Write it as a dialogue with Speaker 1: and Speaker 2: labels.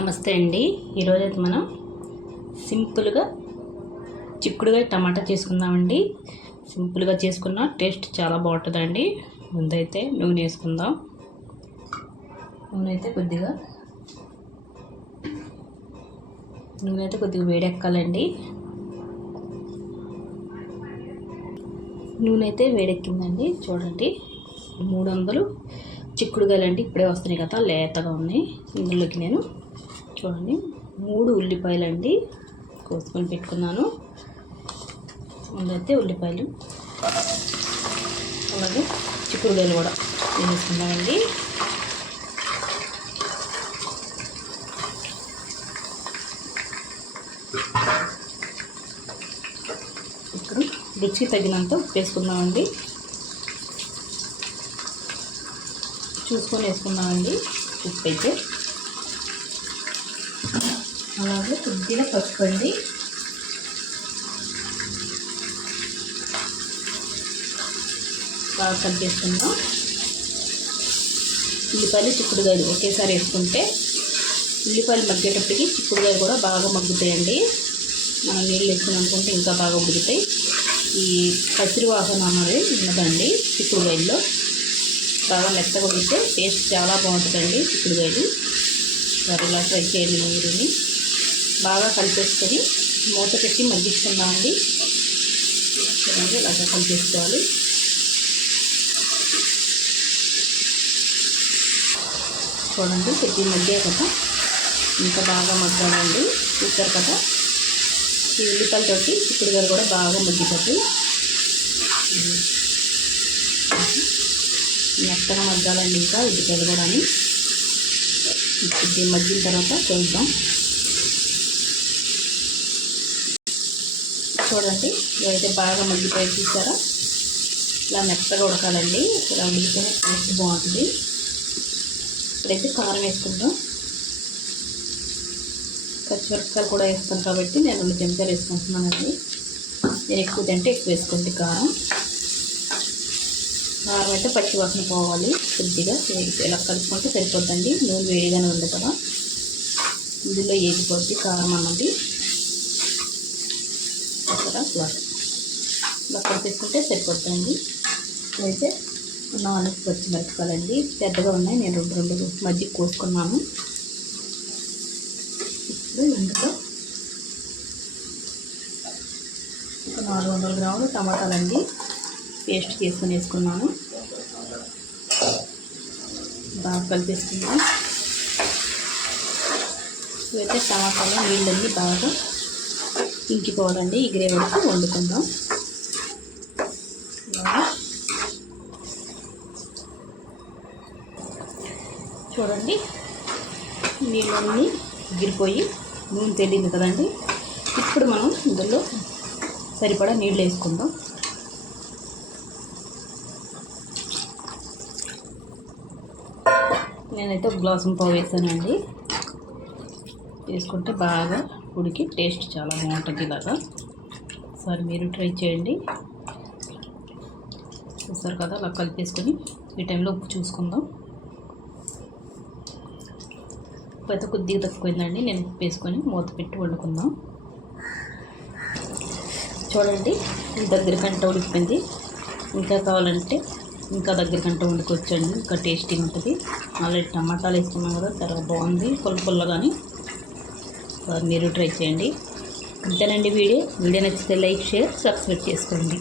Speaker 1: నమస్తే అండి. ఈరోజు అయితే మనం సింపుల్గా చిక్కుడుగా టమాటా చేసుకుందామండి. సింపుల్గా చేసుకున్న టేస్ట్ చాలా బాగుంటుందండి. ముందైతే నూనె వేసుకుందాం. నూనె అయితే కొద్దిగా నూనె అయితే కొద్దిగా వేడెక్కాలండి. నూనె అయితే వేడెక్కిందండి. చూడండి. మూడు వందలు చిక్కుడుగాయలండి. ఇప్పుడే వస్తున్నాయి కదా లేతగా ఉన్నాయి. ఇందులోకి నేను చూడండి. మూడు ఉల్లిపాయలండి కోసుకొని పెట్టుకున్నాను. ముందైతే ఉల్లిపాయలు అలాగే చిక్కుడుగాయలు కూడా వేసుకున్నామండి ఇప్పుడు రుచికి తగినంత ఉప్పు వేసుకుందామండి. చూసుకొని వేసుకున్నామండి ఉప్పు అయితే అలాగే కొద్దిగా పసుపు అండి. బాగా కలిపేసుకుందాం ఉల్లిపాయలు చిక్కుడుగాయలు ఒకేసారి వేసుకుంటే ఉల్లిపాయలు మగ్గేటప్పటికి చిక్కుడుగాయలు కూడా బాగా మగ్గుతాయండి. మనం నీళ్ళు వేసుకుని అనుకుంటే ఇంకా బాగా ఉడుకుతాయి ఈ పసిరి వాసన అనేది ఉన్నదండి చిక్కుడుగాయల్లో బాగా మెత్తగా ఉడితే టేస్ట్ చాలా బాగుంటుందండి చిక్కుడుగాయలు మరి ఇలా ట్రై చేయండి మీరుని. బాగా కలిపేసుకొని మూత పెట్టి మగ్గించుకుందామండి. చూడండి బాగా కలిపేసుకోవాలి. చూడండి పెట్టి మగ్గే కదా. ఇంకా బాగా మగ్గాలండి. చూసారు కదా? ఈ ఉల్లిపాయలతోటి చిక్కుడుగాయలు కూడా బాగా మగ్గిపోతాయి. మెత్తగా మగ్గాలండి ఇంకా ఉల్లిపాయలు కూడా ఇది మగ్గిన తర్వాత చూద్దాం. చూడండి. ఇవైతే బాగా మగ్గిపోయి చూసారా? ఇలా మెత్తగా ఉడకాలండి. ఇలా ఉడికితేనే టేస్ట్ బాగుంటుంది. ఇప్పుడైతే కారం వేసుకుంటాం. పచ్చిమిరపకాయలు కూడా వేస్తాను కాబట్టి నేను రెండు చెంచాలు వేసుకుంటున్నానండి. నేను ఎక్కువ తింటే ఎక్కువ వేసుకోండి కారం. కారం అయితే పచ్చి వాసన పోవాలి. కొద్దిగా ఇలా కలుపుకుంటే సరిపోద్దండి. నూనె వేడిగానే ఉంది కదా. ఇందులో ఏగిపోద్ది కారం అన్నది. అక్కడ ఇలా. ఇలా కలిపేసుకుంటే సరిపోద్దండి ఇప్పుడైతే నాలుగు పచ్చిమిరపకాయలండి. పెద్దగా ఉన్నాయి. నేను రెండు రెండు మధ్య కోసుకున్నాను. ఇప్పుడు ఇందులో ఒక నాలుగు వందల గ్రాములు టమాటాలండి. పేస్ట్ చేసుకొని వేసుకున్నాను. బాగా కలిపేసుకుందాం. ఇవైతే టమాటాలో నీళ్ళన్నీ బాగా ఇంకిపోవాలండి ఈ గ్రేవీ వరకు వండుకుందాం. చూడండి. నీళ్ళన్నీ ఎగిరిపోయి నూనె తెలియదు కదండి. ఇప్పుడు మనం ఇందులో సరిపడా నీళ్ళు వేసుకుందాం. నేనైతే ఒక గ్లాసు పావు వేసానండి. వేసుకుంటే బాగా ఉడికి టేస్ట్ చాలా బాగుంటుంది ఇలాగా. ఒకసారి మీరు ట్రై చేయండి. చూస్తారు కదా అలా కలిపేసుకొని ఈ టైంలో ఉప్పు చూసుకుందాం. ఉప్పు అయితే కొద్దిగా తక్కువైందండి నేను ఉప్పు వేసుకొని మూత పెట్టి వండుకుందాం. చూడండి దగ్గర కంట ఉడికిపోయింది. ఇంకా కావాలంటే ఇంకా దగ్గర కంట వండుకోవచ్చండి. ఇంకా టేస్టీగా ఉంటుంది ఆల్రెడీ టమాటాలు వేసుకున్నాం కదా చాలా బాగుంది. పుల్ల పుల్లగాని మీరు ట్రై చేయండి. అంతేనండి వీడియో. వీడియో నచ్చితే లైక్ షేర్ సబ్స్క్రైబ్ చేసుకోండి.